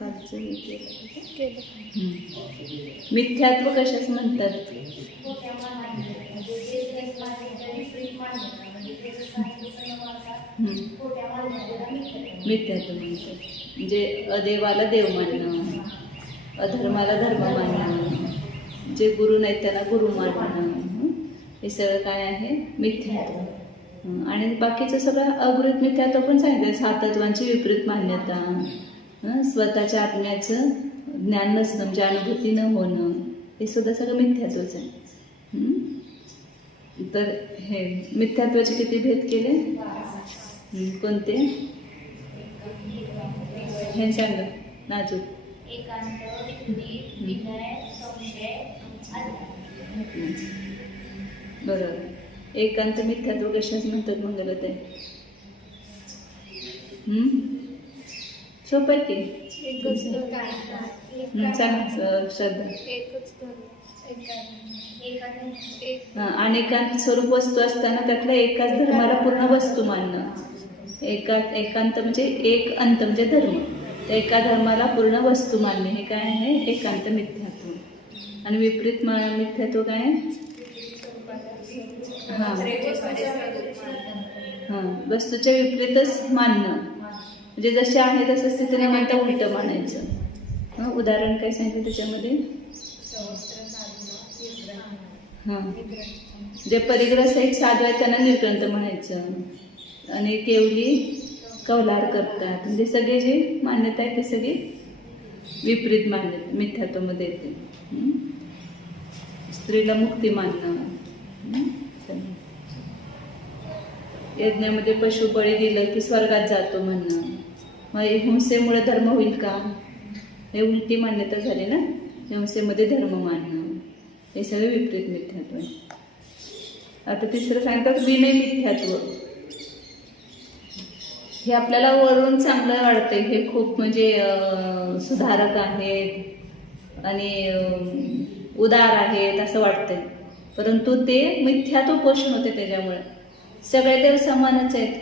कालचं हे केलं. मिथ्यात्व कशाच म्हणतात? मिथ्यात्व म्हणतात म्हणजे अदेवाला देव मानणं, अधर्माला धर्म मानणं, जे गुरु नाहीत त्यांना गुरु मानणं, हे सगळं काय आहे? मिथ्यात्व. आणि बाकीचं सगळं अगृहीत मिथ्यात्व पण सांगितलं. सातत्वांची विपरीत मान्यता, स्वतःच्या आत्म्याचं ज्ञान नसणं म्हणजे अनुभूती न होणं, हे सुद्धा सगळं मिथ्यात्वच आहे. तर हे मिथ्यात्वाचे किती भेद केले? कोणते? हे सांगा नाजूक. बरोबर. एकांत मिथ्यात्व कशाच म्हणतात मंगलताई? सोपं आहे की? सांग श्रद्धा. अनेकांत स्वरूप वस्तू असताना त्यातल्या एकाच धर्माला पूर्ण वस्तू मानणं. एकांत म्हणजे एक अंत म्हणजे धर्म, एका धर्माला पूर्ण वस्तू मानणे, हे काय आहे? एकांत मिथ्यात्व. आणि विपरीत मिथ्यात्व काय आहे? वस्तूच्या विपरीतच मानणं, म्हणजे जसे आहे तसं स्थितीने म्हणता उलटं मानायचं. उदाहरण काय सांगितलं त्याच्यामध्ये? जे परिग्रह एक साधू आहे त्यांना निर्ग्रंथ म्हणायचं, आणि केवली कौलार करतात, म्हणजे सगळे जे मान्यता आहे ते सगळी विपरीत मान्यता मिथ्यात्वामध्ये येते. स्त्रीला मुक्ती मानणं, यज्ञामध्ये पशु बळी दिलं की स्वर्गात जातो म्हणणं, मग हिंसेमुळे धर्म होईल का? हे उलटी मान्यता झाली ना. हिंसेमध्ये धर्म मानणं, हे सगळे विपरीत मिथ्यात्व आहे. आता तिसरं सांगतात विनय मिथ्यात्व. हे आपल्याला वरून चांगलं वाटतंय, हे खूप म्हणजे सुधारक आहेत आणि उदार आहेत असं वाटतंय, परंतु ते मिथ्यात्व पोषण होते. त्याच्यामुळे सगळे देव समानच आहेत.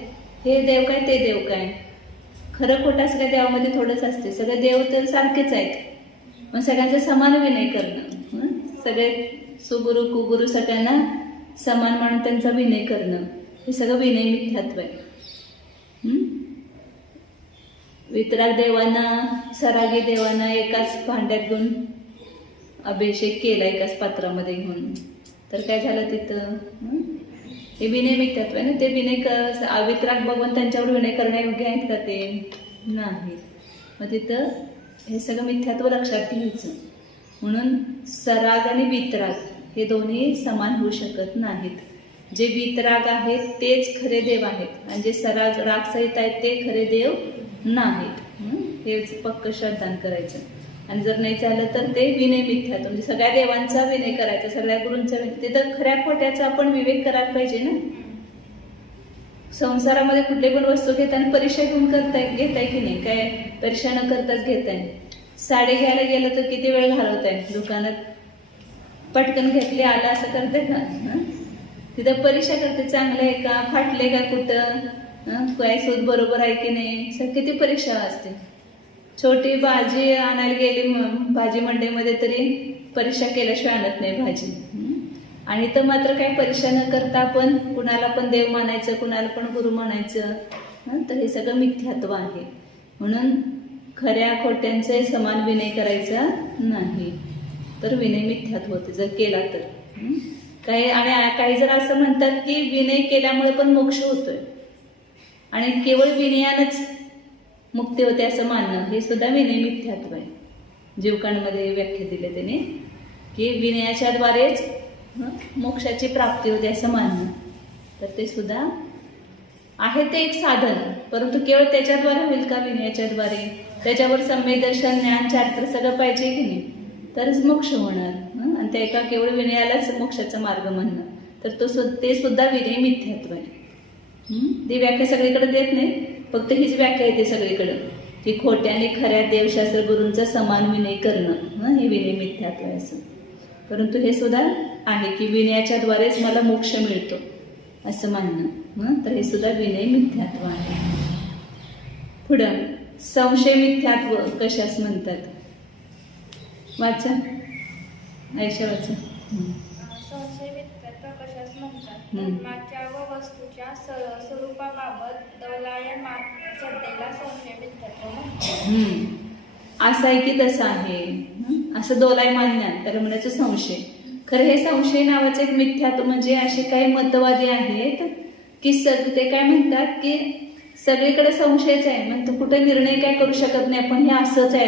हे देव काय ते देव काय, खरं खोटं सगळ्या देवामध्ये थोडंच असते. सगळे देव तर सारखेच आहेत, मग सगळ्यांचा समान विनय करणं, सगळे सुगुरु कुगुरु सगळ्यांना समान मानून त्यांचा विनय करणं, हे सगळं विनय मिथ्यात्व आहे. वितराग देवांना सरागी देवांना एकाच भांड्यात घेऊन अभिषेक केला, एकाच पात्रामध्ये घेऊन, तर काय झालं तिथं? हे विनय मिथ्यात्व आहे ना. ते विनय वितराग बघून त्यांच्यावर विनय करण्यायोग्य आहेत का? ते नाही. मग तिथं हे सगळं मिथ्यात्व लक्षात घ्यायचं. म्हणून सराग आणि वितराग हे दोन्ही समान होऊ शकत नाहीत. जे वितराग आहेत तेच खरे देव आहेत, आणि जे सराग राग सहित आहेत ते खरे देव नाहीत. हेच पक्क श्रद्धान करायचं. आणि जर नाही झालं तर ते विनय मिथ्यात्व, म्हणजे सगळ्या देवांचा विनय करायचा, सगळ्या गुरूंचा विनय. ते तर खऱ्या खोट्याचा आपण विवेक करायला पाहिजे ना. संसारामध्ये कुठली पण वस्तू घेताना परीक्षा घेऊन घेताय की नाही? काय परीक्षा न करताच घेताय. साडी घ्यायला गेलं तर किती वेळ घालवताय दुकानात? पटकन घेतले आलं असं करते का? तिथं परीक्षा करते, चांगलं आहे का, फाटले का कुठं, काय सूद बरोबर आहे की नाही, किती परीक्षा असते. छोटी भाजी आणायला गेली भाजी मंडईमध्ये तरी परीक्षा केल्याशिवाय आणत नाही भाजी. आणि तर मात्र काही परीक्षा न करता आपण कुणाला पण देव मानायचं, कुणाला पण गुरु मानायचं, तर हे सगळं मिथ्यात्व आहे. म्हणून खऱ्या खोट्यांचे समान विनय करायचा नाही, तर विनय मिथ्यात्व होते जर केला तर. काही जर असं म्हणतात की विनय केल्यामुळे पण मोक्ष होतोय, आणि केवळ विनयानंच मुक्ती होते असं मानणं, हे सुद्धा विनय मिथ्यात्व आहे. जीवकांमध्ये व्याख्या दिली त्याने की विनयाच्या द्वारेच मोक्षाची प्राप्ती होते असं मानणं, तर ते सुद्धा आहे. ते एक साधन, परंतु केवळ त्याच्याद्वारे होईल का? विनयाच्या द्वारे. त्याच्यावर सम्यक दर्शन, ज्ञान, चारित्र्य सगळं पाहिजे की नाही, तरच मोक्ष होणार. आणि त्या एका केवळ विनयालाच मोक्षाचा मार्ग म्हणणं, तर ते सुद्धा विनय मिथ्यात्व आहे. ती व्याख्या सगळीकडे देत नाही, फक्त हीच व्याख्या येते सगळीकडं की खोट्याने खऱ्या देवशास्त्र गुरूंचा समान विनय करणं, हे विनय मिथ्यात्व आहे असं. परंतु हे सुद्धा आहे की विनयाच्या द्वारेच मला मोक्ष मिळतो असं मानणं, तर हे सुद्धा विनय मिथ्यात्व आहे. पुढं संशय मिथ्यात्व कशास म्हणतात? वाचा आयशा वाचा. संशय मिथ्यात्व कशास म्हणतात? धर्माच्या व वस्तूच्या स्वरूपाबाबत दौलायमान श्रद्धेला संशय मिथ्यात्व म्हणतात. असं आहे की तसं आहे, असं दोलायमान ज्ञान त्याला म्हणायचं संशय. खरं हे संशय नावाचं एक मिथ्यात्व म्हणजे असे काही मतवादी आहेत की ते काय म्हणतात की सगळीकडे संशयच आहे, म्हणतो कुठे निर्णय काय करू शकत नाही आपण, हे असंच आहे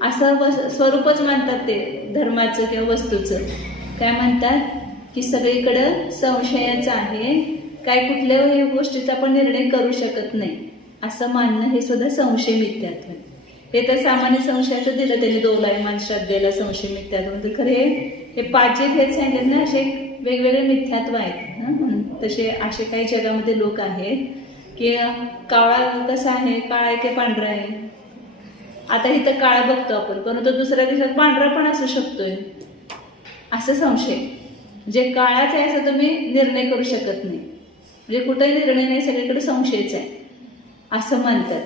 असं स्वरूपच मानतात ते धर्माचं किंवा वस्तूचं. काय म्हणतात की सगळीकडं संशयाचं आहे, काय कुठल्याही गोष्टीचा आपण निर्णय करू शकत नाही असं मानणं हे सुद्धा संशय मिथ्यात्व आहे. हे तर सामान्य संशयाचं दिलं त्यांनी दोलायमान श्रद्धेला संशय मिथ्यात्व. खरे हे 5 जे भेद सांगितले ना असे वेगवेगळे मिथ्यात्व आहेत. तसे असे काही जगामध्ये लोक आहेत की काळा कसा आहे, काळा आहे की पांढरा आहे. आता इथं काळा बघतो आपण, परंतु दुसऱ्या दिवसात पांढरा पण असू शकतोय, असं संशय. जे काळाच आहे असं तुम्ही निर्णय करू शकत नाही, म्हणजे कुठेही निर्णय नाही, सगळीकडे संशयच आहे असं मानतात.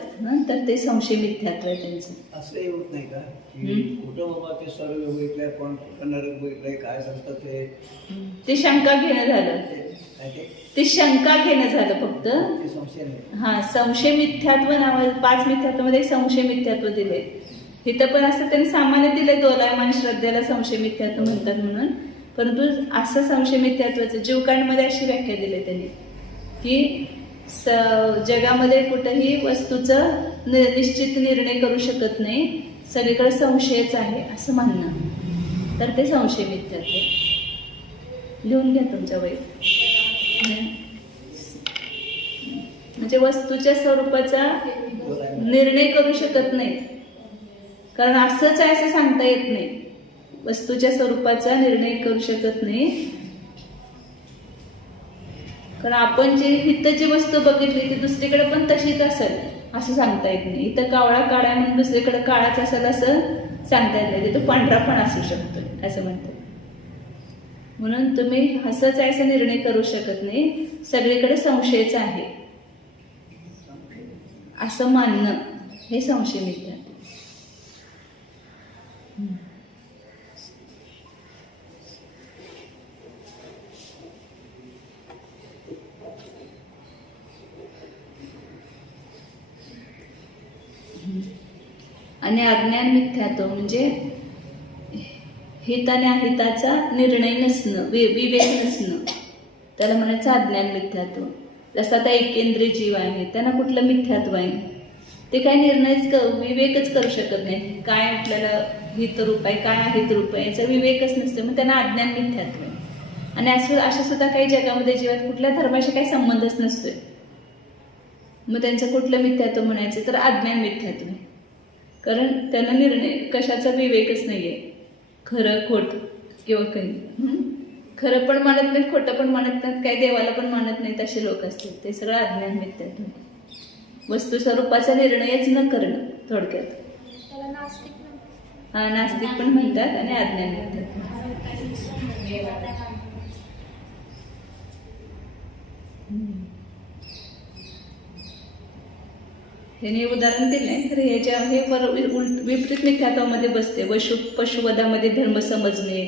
तर ते संशय मिथ्यात्व आहे त्यांचं. असंही होत नाही का की कुठं बाबा ते सर्व बघितलंय, कोण नरक बघितलंय, काय सांगतात ते शंका घेणं झालं, ते शंका घेणं झालं फक्त. ते संशय नाही. हा, संशय मिथ्यात्व नाव 5 मिथ्यात्वामध्ये संशय मिथ्यात्व दिले. इथं पण असं त्यांनी सामान्य दिले दोलायमान श्रद्धेला संशय मिथ्यात्व म्हणतात म्हणून. परंतु असं संशय मिथ्यात्वाचं जीवकांडमध्ये अशी व्याख्या दिली त्यांनी की जगामध्ये कुठेही वस्तूचं निश्चित निर्णय करू शकत नाही, सगळीकडे संशयच आहे असं म्हणणं. तर ते संशय मिथ्यात्व. लिहून घ्या तुमच्या वहीत. म्हणजे वस्तूच्या स्वरूपाचा निर्णय करू शकत नाही, कारण असंच आहे असं सांगता येत नाही. वस्तूच्या स्वरूपाचा निर्णय करू शकत नाही, कारण आपण जे इथं जी वस्तू बघितली ती दुसरीकडे पण तशीच असेल असं सांगता येत नाही. इथं कावळा काळा म्हणून दुसरीकडे काळाच असेल असं सांगता येत नाही, तिथं पांढरा पण असू शकतो असं म्हणतात. म्हणून तुम्ही असंच आहे असं निर्णय करू शकत नाही, सगळीकडे संशयच आहे असं मानणं हे संशय मिथ्यात्व. आणि अज्ञान मिथ्यात्व म्हणजे हित आणि अहिताचा निर्णय नसणं, विवेक नसणं, त्याला म्हणायचं अज्ञान मिथ्यात्व. जसं आता एकेंद्रिय जीव आहे, त्यांना कुठलं मिथ्यात्व आहे, ते काय निर्णयच विवेकच करू शकत नाही. काय आपल्याला हितरूप आहे, काय अहित रूप आहे याचा विवेकच नसतो, मग त्यांना अज्ञान मिथ्यात्व आहे. आणि अशा सुद्धा काही जगामध्ये जीवात कुठल्या धर्माशी काही संबंधच नसतोय, मग त्यांचं कुठलं मिथ्यात्व म्हणायचं तर अज्ञान मिथ्यात्व आहे. कारण त्यांना निर्णय कशाचा विवेकच नाहीये, खरं खोट किंवा काही. खरं पण मानत नाहीत, खोटं पण मानत नाहीत, काही देवाला पण मानत नाहीत असे लोक असतात. ते सगळं अज्ञान मिथ्यात्व. वस्तू स्वरूपाचा निर्णयच न करणं थोडक्यात. हा, नास्तिक पण म्हणतात आणि अज्ञान मिथ्यात्व. हे उदाहरण दिलंय, तर ह्याच्या हे विपरीत मिथ्यात्वामध्ये बसते. पशुवधामध्ये धर्म समजणे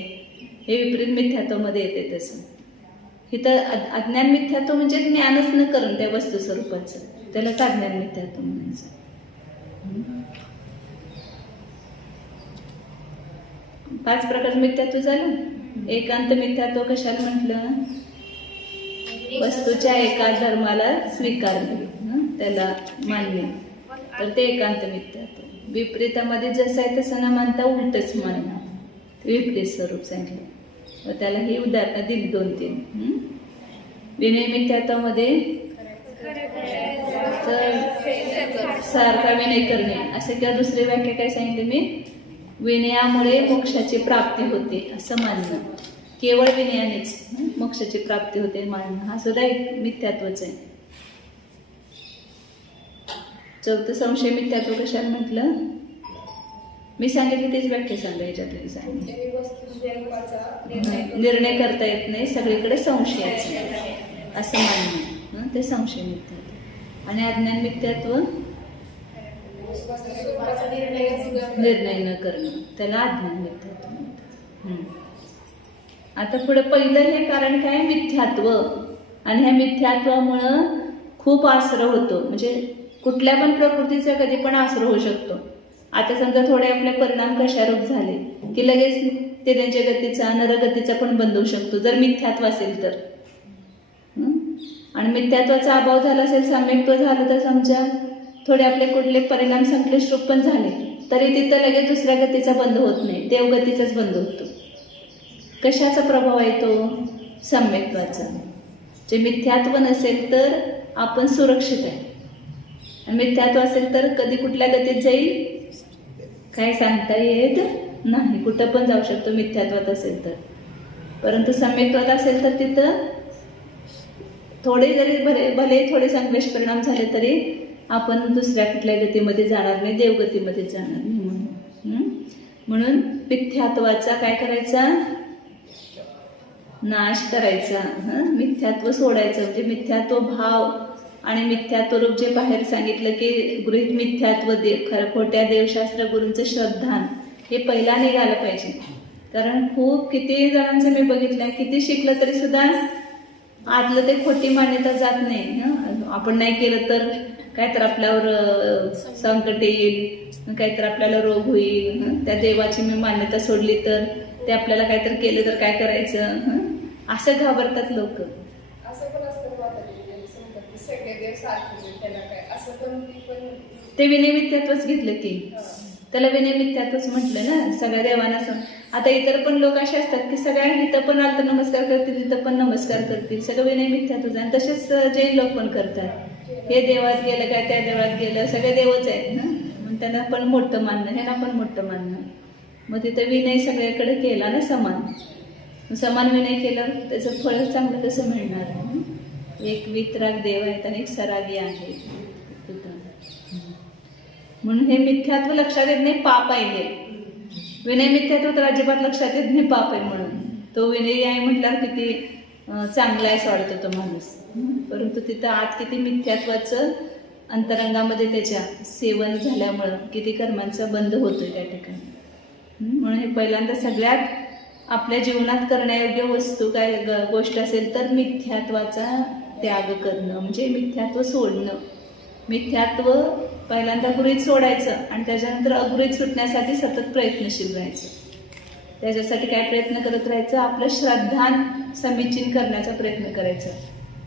हे विपरीत मिथ्यात्वामध्ये येते. तसं इथं अज्ञान मिथ्यात्व म्हणजे ज्ञानच न करणं त्या वस्तू स्वरूपाचं, त्यालाच अज्ञान मिथ्यात्व म्हणायचं. 5 प्रकारचं मिथ्यात्व झालं. एकांत मिथ्यात्व कशाला म्हटलं? वस्तूच्या एका धर्माला स्वीकारणे, त्याला मानणे, तर ते एकांत मिथ्यात्व. विपरीतामध्ये जसं आहे तसं न मानता उलटच मानणं, ते विपरीत स्वरूप सांगितलं. व त्याला ही उदाहरणं दिली 2-3. विनय मिथ्यात्वामध्ये सारखा विनय करणे असे, किंवा दुसरी व्याख्या काय सांगितली मी, विनयामुळे मोक्षाची प्राप्ती होते असं मानणं. केवळ विनयानेच मोक्षाची प्राप्ती होते मानणं, हा सुद्धा एक मिथ्यात्वच आहे. 4थं संशय मिथ्यात्व कशाला म्हटलं? मी सांगितलं तेच व्याख्या सांगा. याच्यातली सांगितलं निर्णय करता येत नाही, सगळीकडे संशयाचं असं मानणं, ते संशय मिथ्यात्व. आणि अज्ञान मिथ्यात्व निर्णय न करणं, त्याला अज्ञान मिथ्यात्व म्हणतात. आता पुढे पहिलं हे कारण काय, मिथ्यात्व. आणि ह्या मिथ्यात्वामुळं खूप आश्रय होतो, म्हणजे कुठल्या पण प्रकृतीचा कधी पण आश्रय होऊ शकतो. आता समजा थोडे आपले परिणाम कशारूप झाले की लगेच तिऱ्यांच्या गतीचा नरगतीचा पण बंद होऊ शकतो, जर मिथ्यात्व असेल तर. आणि मिथ्यात्वाचा अभाव झाला असेल, सम्यक्त्व झालं तर समजा थोडे आपले कुठले परिणाम संक्लिष्ट पण झाले तरी तिथं लगेच दुसऱ्या गतीचा बंद होत नाही, देवगतीचाच बंद होतो. कशाचा प्रभाव आहे तो, सम्यक्त्वाचा. जे मिथ्यात्व नसेल तर आपण सुरक्षित आहे, आणि मिथ्यात्व असेल तर कधी कुठल्या गतीत जाईल काय सांगता येत नाही, कुठं पण जाऊ शकतो मिथ्यात्वात असेल तर. परंतु सम्यक्त्वात असेल तर तिथं थोडे जरी भले थोडे संक्लेश परिणाम झाले तरी आपण दुसऱ्या कुठल्या गतीमध्ये जाणार नाही, देवगतीमध्ये जाणार नाही. म्हणून मिथ्यात्वाचा काय करायचा, नाश करायचा. मिथ्यात्व सोडायचं, म्हणजे मिथ्यात्व भाव आणि मिथ्यात्व रूप जे बाहेर सांगितलं की गृहीत मिथ्यात्व खरं खोट्या देवशास्त्र गुरूंचं श्रद्धान, हे पहिला निघालं पाहिजे. कारण खूप किती जणांचं मी बघितलं, किती शिकलं तरी सुद्धा आतलं ते खोटी मान्यता जात नाही. आपण नाही केलं तर काय तर आपल्यावर संकट येईल, काहीतर आपल्याला रोग होईल, त्या देवाची मी मान्यता सोडली तर ते आपल्याला काहीतरी केलं तर काय करायचं, असं घाबरतात लोक. ते विनयमिथ्यात्वच घेतलं की त्याला विनयमिथ्यात्वच म्हटलं ना सगळ्या देवांना. आता इतर पण लोक असे असतात की सगळ्या इथं पण आलं तर नमस्कार करतील, इथं पण नमस्कार करतील, सगळं विनयमिथ्यात्वच. आणि तसेच जैन लोक पण करतात, हे देवात गेलं काय त्या देवात गेलं, सगळे देवच आहेत ना, मग त्यांना पण मोठं मानणं, ह्यांना पण मोठं मानणं. मग तिथं विनय सगळ्याकडे केला ना, समान विनय केलं त्याचं फळ चांगलं कसं मिळणार. एक वितराग देव आहेत आणि एक सरागी आहे. म्हणून हे मिथ्यात्व लक्षात येत नाही, पाप आहे हे. विनय मिथ्यात्व तर अजिबात लक्षात येत नाही, पाप आहे म्हणून. तो विनय आहे म्हटल्यावर किती चांगला आहे असं वाटतो तो माणूस. परंतु तिथं आत किती मिथ्यात्वाचं अंतरंगामध्ये त्याच्या सेवन झाल्यामुळं किती कर्मांचा बंध होतोय त्या ठिकाणी. म्हणून हे पहिल्यांदा सगळ्यात आपल्या जीवनात करण्यायोग्य वस्तू काय गोष्ट असेल तर मिथ्यात्वाचा त्याग करणं, म्हणजे मिथ्यात्व सोडणं. मिथ्यात्व पहिल्यांदा गृहीत सोडायचं आणि त्याच्यानंतर अगृहीत सुटण्यासाठी सतत प्रयत्नशील राहायचं. त्याच्यासाठी काय प्रयत्न करत राहायचं, आपलं श्रद्धान समीचीन करण्याचा प्रयत्न करायचा.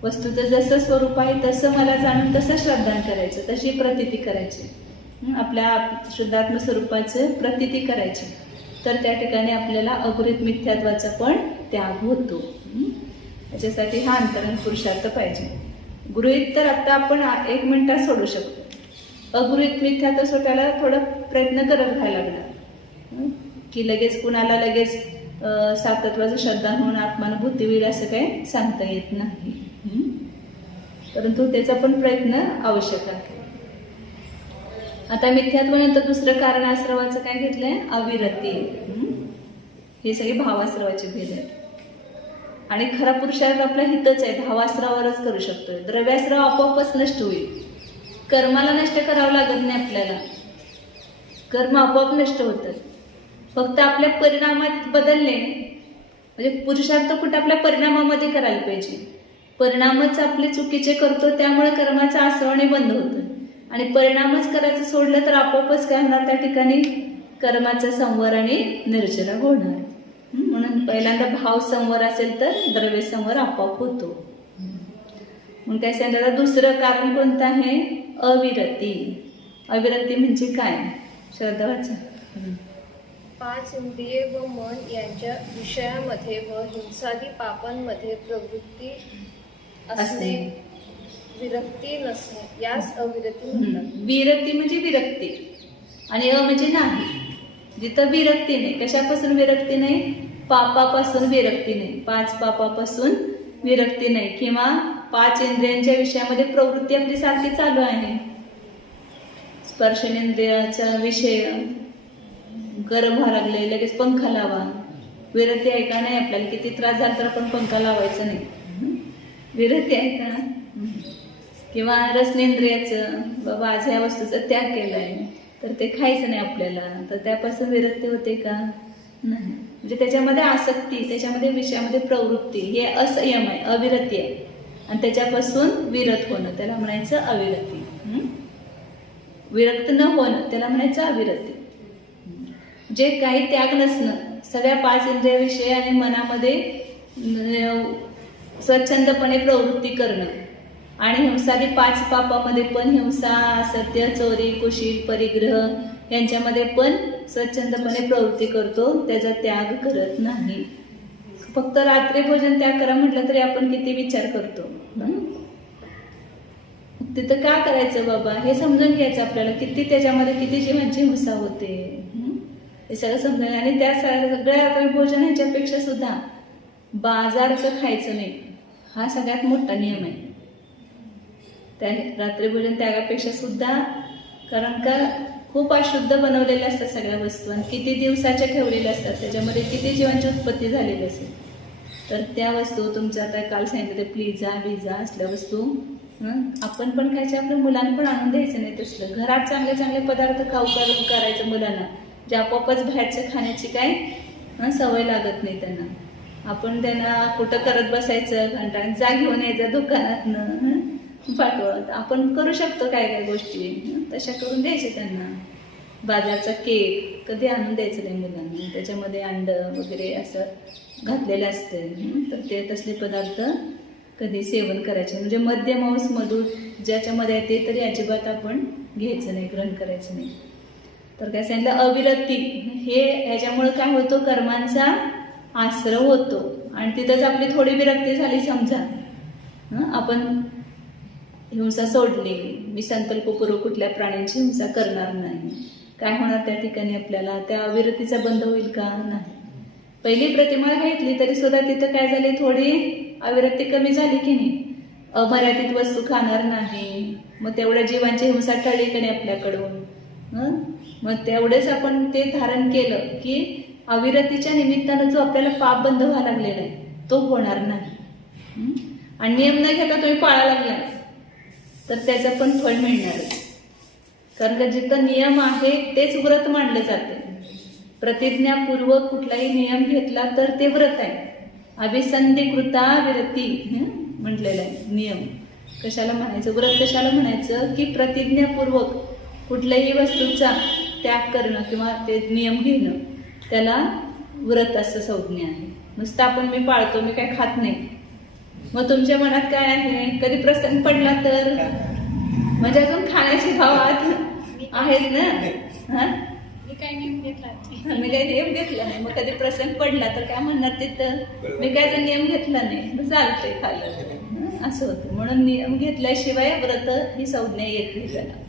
वस्तूचं जसं स्वरूप आहे तसं मला जाणून तसं श्रद्धान करायचं, तशी प्रतीती करायची, आपल्या शुद्धात्म स्वरूपाचं प्रतीती करायची. तर त्या ठिकाणी आपल्याला अगृहीत मिथ्यात्वाचा पण त्याग होतो. त्याच्यासाठी हा अंतरंग पुरुषार्थ पाहिजे. गृहीत तर आता आपण 1 मिनिटात सोडू शकतो, अगृहीत मिथ्यात्व सोडायला थोडं प्रयत्न करत राहायला लागला की लगेच कुणाला लगेच सातत्वाचं श्रद्धा होऊन आत्मानुभूती होईल असं काही सांगता येत नाही. परंतु त्याचा पण प्रयत्न आवश्यक आहे. आता मिथ्यात्वानंतर दुसरं कारण आश्रवाचं काय घेतलंय, अविरती. हे सगळे भावाश्रवाचे भेद आहेत. आणि खरा पुरुषार्थ आपला हितच आहे, भावाश्रवावरच करू शकतोय. द्रव्याश्रव आपोआपच नष्ट होईल, कर्माला नष्ट करावं लागत नाही आपल्याला, कर्म आपोआप नष्ट होतात. फक्त आपल्या परिणामात बदलणे, म्हणजे पुरुषार्थ कुठं आपल्या परिणामामध्ये करायला पाहिजे. परिणामच आपले चुकीचे करतो त्यामुळे कर्माचा आसवणे बंद होतं. आणि परिणामच करायचं सोडलं तर आपोआपच काय होणार, त्या ठिकाणी कर्माचा संवर आणि निर्जरा होणार. म्हणून पहिल्यांदा भाव संवर असेल तर द्रव्य संवर आपोआप होतो. म्हणून काय सांगितलं, दुसरं कारण कोणतं आहे, अविरती. अविरती म्हणजे काय, श्रद्धा वाचा. 5 इंद्रिये व मन यांच्या विषयामध्ये व हिंसादी पापांमध्ये प्रवृत्ती असणे, विरक्ती नसणे यास अविरती म्हणतात. विरक्ती म्हणजे विरक्ती आणि म्हणजे नाही. जिथं विरक्ती नाही, कशापासून विरक्ती नाही, पापापासून विरक्ती नाही, 5 पापापासून विरक्ती नाही, किंवा 5 इंद्रियांच्या विषयामध्ये प्रवृत्ती आपली सारखी चालू आहे. स्पर्शनेंद्रियाचा विषय गरम व्हायला लागले लगेच पंखा लावा, विरक्ती आहे का नाही. आपल्याला किती त्रास झाला तर आपण पंखा लावायचा नाही, विरक्ती आहे का. किंवा रसनेंद्रियाचं, बाबा आज ह्या वस्तूचा त्याग केलाय तर ते खायचं नाही आपल्याला, तर त्यापासून विरक्ती होते का? नाही. म्हणजे त्याच्यामध्ये आसक्ती, त्याच्यामध्ये विषयामध्ये प्रवृत्ती, हे असंयम आहे, अविरती आहे. आणि त्याच्यापासून विरत होणं त्याला म्हणायचं अविरती. विरक्त न होणं त्याला म्हणायचं अविरती. जे काही त्याग नसणं, सगळ्या 5 इंद्रियाविषयी आणि मनामध्ये स्वच्छंदपणे प्रवृत्ती करणं, आणि हिंसादी 5 पापामध्ये पण हिंसा, असत्य, चोरी, कुशील, परिग्रह यांच्यामध्ये पण स्वच्छंदपणे प्रवृत्ती करतो, त्याचा त्याग करत नाही. फक्त रात्री भोजन त्याग करा म्हटलं तरी आपण किती विचार करतो. तिथं का करायचं बाबा हे समजून घ्यायचं आपल्याला, किती त्याच्यामध्ये किती जीवांची हिंसा होते हे सगळं समजून. आणि त्या सगळ्या रात्री भोजन ह्याच्यापेक्षा सुद्धा बाजारचं खायचं नाही, हा सगळ्यात मोठा नियम आहे त्या रात्री भोजन त्यागापेक्षा सुद्धा. कारण का खूप अशुद्ध बनवलेल्या असतात सगळ्या वस्तू, आणि किती दिवसाच्या ठेवलेल्या असतात, त्याच्यामध्ये किती जीवांची उत्पत्ती झालेली असेल. तर त्या वस्तू तुमच्या आता काल सांगितलं ते पिझ्झा असल्या वस्तू आपण पण खायच्या, आपल्या मुलांना पण आणून द्यायचं नाही तसलं. घरात चांगले चांगले पदार्थ खाऊ करायचं मुलांना, जे आपोआपच बाहेरचं खाण्याची काय सवय लागत नाही त्यांना. आपण त्यांना कुठं करत बसायचं, कंटाळा जा घेऊन यायचं दुकानातनं पाठवत. आपण करू शकतो काय काय गोष्टी तशा करून द्यायचे त्यांना. बाजारचा केक कधी आणून द्यायचं नाही मुलांना, त्याच्यामध्ये अंड वगैरे असं घातलेलं असतं, तर ते तसले पदार्थ कधी सेवन करायचे. म्हणजे मद्य मांस मधू ज्याच्यामध्ये आहे ते तरी अजिबात आपण घ्यायचं नाही, ग्रहण करायचं नाही. तर काय सांगितलं अविरती, हे ह्याच्यामुळे काय होतो, कर्मांचा आश्रव होतो. आणि तिथंच आपली थोडी विरक्ती झाली समजा, आपण हिंसा सोडली, मी संकल्पपूर्वक कुठल्या प्राण्यांची हिंसा करणार नाही, काय होणार त्या ठिकाणी आपल्याला, त्या अविरतीचा बंध होईल का? नाही. पहिली प्रतिमा घेतली तरी सुद्धा तिथं काय झाली, थोडी अविरक्ती कमी झाली की नाही. अमर्यादित वस्तू खाणार नाही, मग तेवढ्या जीवांची हिंसा टळली की नाही आपल्याकडून. मग तेवढेच आपण ते धारण केलं की अविरतीच्या निमित्तानं जो आपल्याला पाप बंध व्हायला लागलेला आहे तो होणार नाही. आणि नियम न घेता तुम्ही पाळायला लागला तर त्याचं पण फळ मिळणारच. कारण का जिथं नियम आहे तेच व्रत मानलं जाते. प्रतिज्ञापूर्वक कुठलाही नियम घेतला तर ते व्रत आहे. अभिसंधिकृता विरती म्हटलेलं आहे. नियम कशाला म्हणायचं, व्रत कशाला म्हणायचं की प्रतिज्ञापूर्वक कुठल्याही वस्तूचा त्याग करणं किंवा ते नियम घेणं त्याला व्रत असं संज्ञा आहे. नुसतं आपण मी पाळतो, मी काय खात नाही, मग तुमच्या मनात काय आहे, कधी प्रसंग पडला तर म्हणजे अजून खाण्याची भावात आहेत ना. मी काही नियम घेतला मी काही नियम घेतला नाही, मग कधी प्रसंग पडला तर काय म्हणणार तिथं मी काय नियम घेतला नाही, चालतंय खाल्लं असं होतं. म्हणून नियम घेतल्याशिवाय व्रत ही संज्ञा येत नाही त्याला.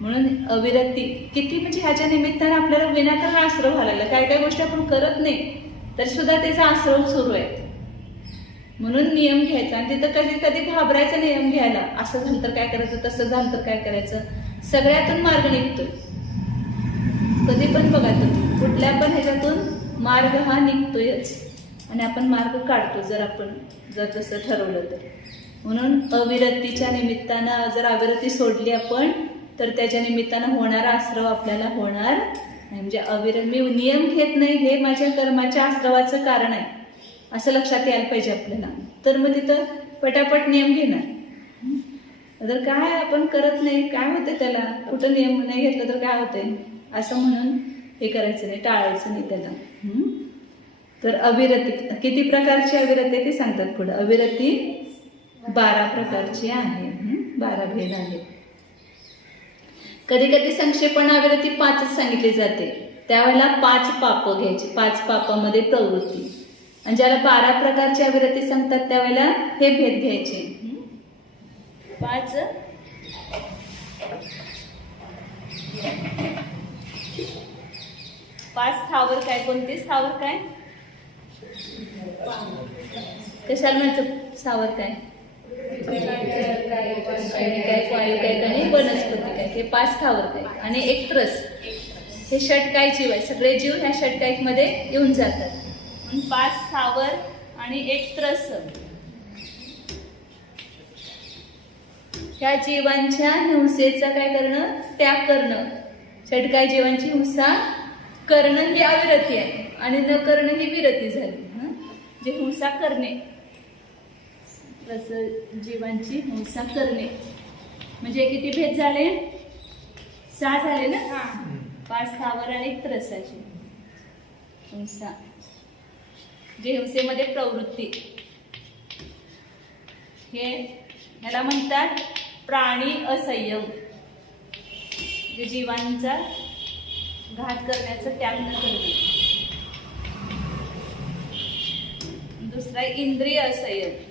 म्हणून अविरती किती म्हणजे ह्याच्या निमित्तानं आपल्याला विनाकारण आश्रव व्हायला लागला. काय काय गोष्टी आपण करत नाही तरी सुद्धा त्याचा आश्रव सुरू आहे. म्हणून नियम घ्यायचा. आणि तिथं कधी कधी घाबरायचं नियम घ्यायला, असं झालं तर काय करायचं, तसं झालं तर काय करायचं. सगळ्यातून मार्ग निघतो. कधी पण बघा तुम्ही कुठल्या पण ह्याच्यातून मार्ग हा निघतोयच आणि आपण मार्ग काढतो जर तसं ठरवलं तर. म्हणून अविरतीच्या निमित्तानं जर अविरती सोडली आपण तर त्याच्या निमित्तानं होणारा आश्रव आपल्याला होणार नाही. म्हणजे मी नियम घेत नाही हे माझ्या कर्माच्या आश्रवाचं कारण आहे असं लक्षात यायला पाहिजे आपल्याला. तर मग तिथं पटापट नियम घेणार. जर काय आपण करत नाही काय होते त्याला, कुठं नियम नाही घेतलं तर काय होते असं म्हणून हे करायचं नाही, टाळायचं नाही त्याला. तर अविरती किती प्रकारची अविरती ते सांगतात पुढं. अविरती 12 प्रकारची आहे, 12 भेद आहेत. कधी कधी संक्षेपण अविरती 5च सांगितली जाते. त्यावेळेला 5 पाप घ्यायची, 5 पापामध्ये प्रवृत्ती. आणि ज्याला 12 प्रकारची अविरती सांगतात त्यावेळेला हे भेद घ्यायचे. 5 स्थावर काय, कोणते स्थावर काय, कशाला म्हणायचं स्थावर काय, काय वायू काय आणि वनस्पती काय, हे 5 स्थावर काय. आणि एक त्रस, हे षटकाय जीव आहे. सगळे जीव ह्या षटकाय मध्ये येऊन जातात. 5 स्थावर आणि एक त्रस. ह्या जीवांच्या हिंसेचा काय करणं, त्याग करणं. शेवटी काय, जीवांची हिंसा करणं ही अविरती आहे आणि न करणं ही विरती झाली. जे हिंसा करणे, तसं जीवांची हिंसा करणे म्हणजे किती भेद झाले, 6 झाले ना. 5 स्थावर आणि 1 रसाची हिंसा. जे हिंसेमध्ये प्रवृत्ती, हे याला म्हणतात प्राणी असंयम. जे जीवांचा घात करण्याचं त्याग न करणे. दुसरा इंद्रिय असंयम.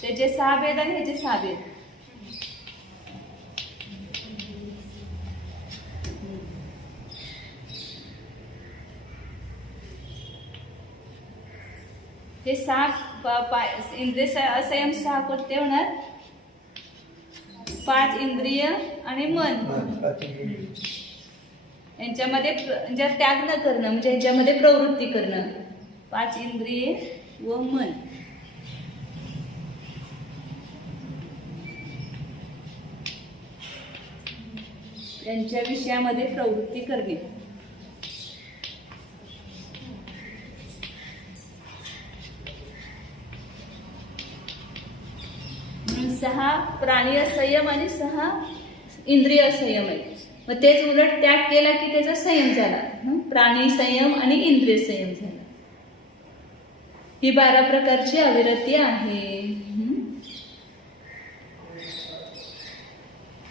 त्याचे 6 भेद आणि ह्याचे 6 भेद. हे 6 इंद्रिय असंयम 6 कोणते होणार, 5 इंद्रिय आणि मन. यांच्यामध्ये म्हणजे त्याग न करणं म्हणजे यांच्यामध्ये प्रवृत्ती करणं. 5 इंद्रिये व मन. यांच्या विषयामध्ये प्रवृत्ती करणे. म्हणून 6 प्राणी असंयम आणि 6 इंद्रिय असंयम आहे. मग तेच उलट त्याग केला की त्याचा संयम झाला. प्राणी संयम आणि इंद्रिय संयम झाला. ही 12 प्रकारची अविरती आहे.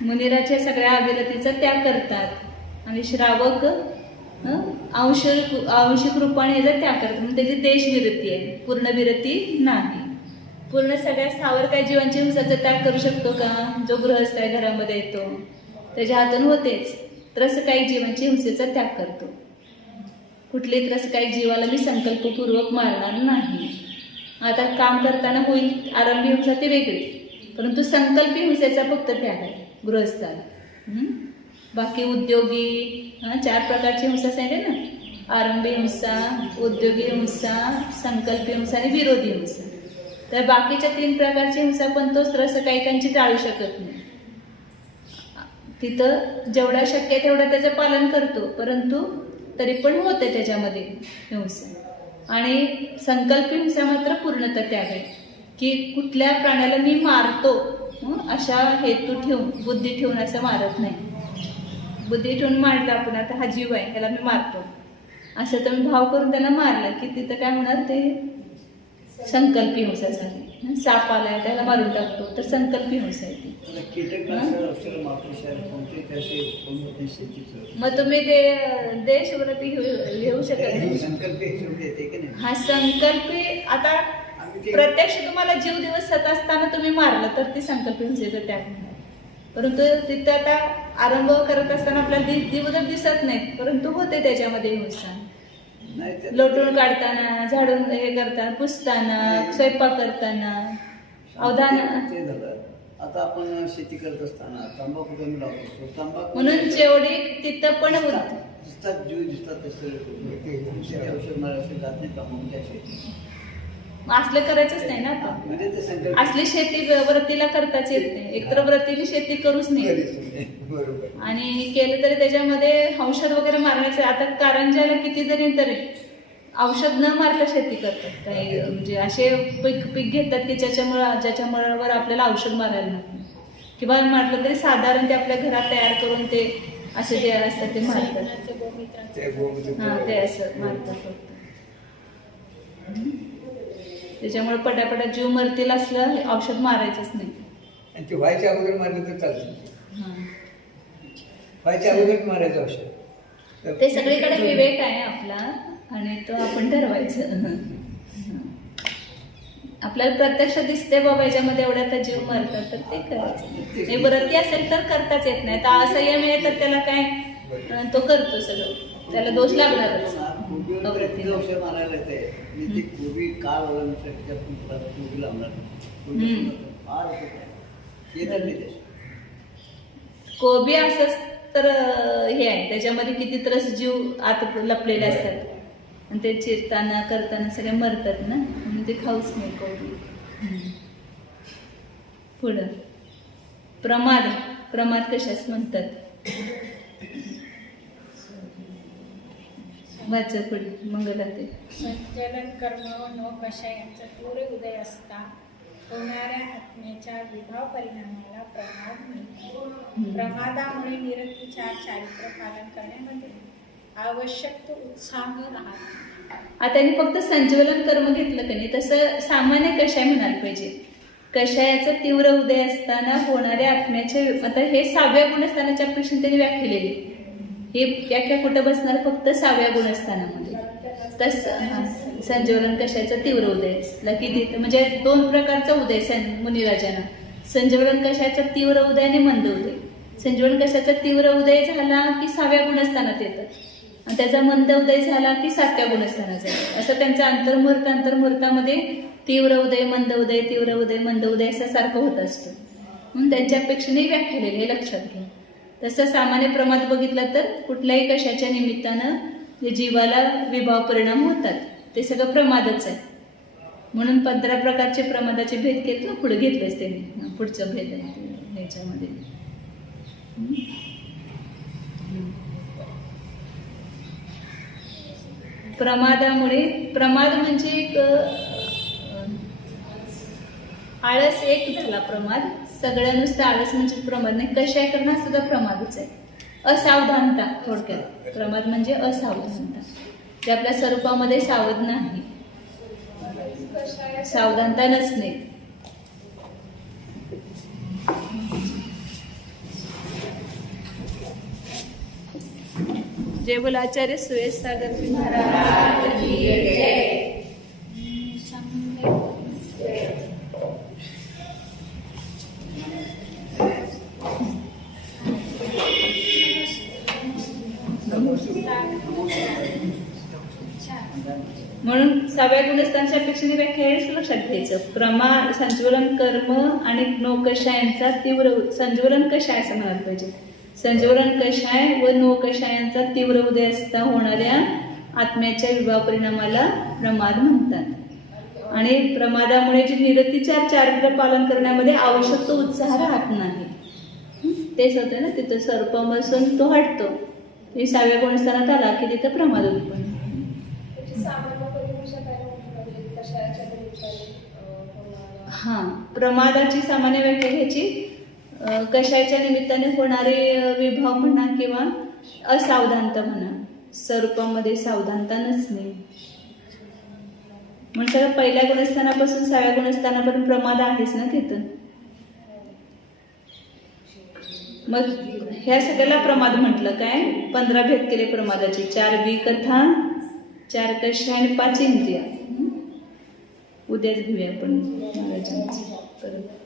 मुनिराच्या सगळ्या अविरतीचा त्याग करतात आणि श्रावक आंशिक रूपाने याचा त्याग करतात. म्हणून त्याची देशविरती आहे, पूर्ण विरती नाही. पूर्ण सगळ्या स्थावर काय जीवांची हिंसाचा त्याग करू शकतो का? जो गृहस्थ आहे घरामध्ये येतो त्याच्या हातून होतेच. त्रसकायिक जीवांची हिंसेचा त्याग करतो. कुठली त्रसकायिक जीवाला मी संकल्पपूर्वक मारणार नाही. आता काम करताना होईल आरंभी हिंसा ती वेगळी, परंतु संकल्पी हिंसेचा फक्त त्याग आहे गृहस्थाला. बाकी उद्योगी 4 प्रकारची हिंसा सांगितली ना, आरंभी हिंसा, उद्योगी हिंसा, संकल्पी हिंसा आणि विरोधी हिंसा. तर बाकीच्या 3 प्रकारची हिंसा पण तो त्रसकायिकांची टाळू शकत नाही. तिथं जेवढा शक्य आहे तेवढं त्याचं पालन करतो, परंतु तरी पण होते त्याच्यामध्ये हिंसा. आणि संकल्पी हिंसा मात्र पूर्णतः त्याग आहे की कुठल्या प्राण्याला मी मारतो अशा हेतू ठेवून, बुद्धी ठेवून असं मारत नाही. बुद्धी ठेवून मारलं आपण, आता हा जीव आहे त्याला मी मारतो असं तुम्ही भाव करून त्याला मारला की तिथं काय होणार, ते संकल्पी हिंसा झाली. साप आलाय त्याला मारून टाकतो तर संकल्पी हिंसा येते. मग तुम्ही ते देशव्रती घेऊ शकत नाही. हा संकल्पी, आता प्रत्यक्ष तुम्हाला जीव दिवसत असताना तुम्ही मारला तर ती संकल्पी हिंसेचा त्याग होणार. परंतु तिथं आता आरंभ करत असताना आपल्याला दिवस दिसत नाहीत, परंतु होते त्याच्यामध्ये हिंसा. लोटून काढताना, झाडून हे करताना, पुसताना, स्वयंपाक करताना, अवधान. आता आपण शेती करत असताना तंबाखू कमी लावतो, तंबाखू म्हणून जेवढी तिथं पण दिसतात जीव दिसतात तसं औषध मारायला जात नाही तंबाखू. असलं करायचंच नाही ना आपण. असली शेती व्रतीला करताच येत नाही. एकतर व्रतीने शेती करूच नाही आणि केलं तरी त्याच्यामध्ये औषध वगैरे मारण्याचं. आता कारंजाला किती जरी तरी औषध न मारता शेती करतात. काही म्हणजे असे पीक घेतात की ज्याच्यामुळे आपल्याला औषध मारायला नको, किंवा मारलं तरी साधारण ते आपल्या घरात तयार करून ते असे जे असतात ते मारतात. ते असं मारतात. त्याच्यामुळे पटापटा जीव मरतील असलं औषध मारायचंच नाही. आणि ते व्हायच्या अगोदर मारलं तर चालतं. व्हायच्या अगोदर मारायचं औषध. ते सगळीकडे विवेक आहे आपला आणि तो आपण ठरवायचं. आपल्याला प्रत्यक्ष दिसते बाबा याच्यामध्ये एवढ्या आता जीव मरतात तर ते करायचं. हे व्रती असेल तर करताच येत नाही. तर असंयम आहे तर त्याला काय तो करतो सगळं, त्याला दोष लागणारच. औषध मारायला येते कोबी काल कोबी लावणार कोबी असंच तर हे आहे, त्याच्यामध्ये किती त्रस जीव आत लपलेले असतात आणि ते चिरताना करताना सगळे मरतात ना, म्हणून ते खाऊच नाही कोबी. पुढं प्रमाद. प्रमाद कशाच म्हणतात? वाचा पुढे मंगला ते. संचलन कर्म नो कषायांचा तीव्र उदय असता होणाऱ्या आत्म्याच्या विभाव परिणामाला प्रमाद म्हणतात. प्रमादामुळे निरतिचार चारित्र्य पालन करण्यामध्ये आवश्यक तो उत्साह राहत. आता त्यांनी फक्त संज्वलन कर्म घेतलं का नाही, तसं सामान्य कषाय म्हणायला पाहिजे. कषायाचं तीव्र उदय असताना होणाऱ्या आत्म्याचे, आता हे 6व्या गुणस्थानाच्या पेक्षा त्यांनी व्याख्या केलेली. हे व्याख्या कुठं बसणार? फक्त 6व्या गुणस्थानामध्ये. तसं संज्वलन कशाचं तीव्र उदय असला की म्हणजे 2 प्रकारचा उदय मुनिराजांना. संज्वलन कशाचा तीव्र उदय आणि मंद उदय. संज्वलन कशाचा तीव्र उदय झाला की 6व्या गुणस्थानात येतात आणि त्याचा मंद उदय झाला की 7व्या गुणस्थानात जातात. असं त्यांचा अंतर्मुहूर्तामध्ये तीव्र उदय, मंद उदय, तीव्र उदय, मंद उदय असं सारखं होत असतं. म्हणून त्यांच्यापेक्षाही व्याख्या केलेली हे लक्षात घ्या. तसं सामान्य प्रमाद बघितलं तर कुठल्याही कशाच्या निमित्तानं जे जीवाला विभाव परिणाम होतात ते सगळं प्रमादच आहे. म्हणून 15 प्रकारचे प्रमादाचे भेद केले ना, पुढे घेतलेच त्यांनी. पुढचं भेद आहे ह्याच्यामध्ये. प्रमादामुळे, प्रमाद म्हणजे एक आळस एक झाला प्रमाद. सगळ्या नुसतं आळस म्हणजे प्रमाद नाही. कशाय करणं सुद्धा प्रमादच आहे. असावधानता थोडक्यात. प्रमाद म्हणजे असावधानता, जे आपल्या स्वरूपामध्ये सावध नाही, सावधानता नसणे. जय बोल आचार्य सुरेश सागर महाराज की जय. म्हणून 6व्या गुणस्थानाच्या अपेक्षेने व्याख्या लक्षात घ्यायचं. प्रमाद, संज्वलन कर्म आणि नौकषायांचा तीव्र, संज्वलन कषाय असं म्हणायला पाहिजे. संज्वलन कषाय व नौकषायांचा तीव्र उदय असता होणाऱ्या आत्म्याच्या विभाव परिणामाला प्रमाद म्हणतात. आणि प्रमादामुळे जे निरतिचार चारित्र्य पालन करण्यामध्ये आवश्यक तो उत्साह राहत नाही. तेच होतं ना, तिथं सर्पापासून तो हटतो. ते 6व्या गुणस्थानात आला की तिथं प्रमाद उत्पन्न. हा, प्रमादाची सामान्य व्याख्या घ्यायची. कशाच्या निमित्ताने होणारे विभाव म्हणा किंवा असावधानता म्हणा, स्वरूपामध्ये सावधानता नसणे. म्हणजे सगळं पहिल्या गुणस्थानापासून 6व्या गुणस्थानापर्यंत प्रमाद आहेच ना तिथं. मग ह्या सगळ्याला प्रमाद म्हटलं. काय 15 भेद केले प्रमादाचे. 4 विकथा, 4 कषाय आणि 5 इंद्रिया. उद्याच घेऊया आपण महाराजांचं परत.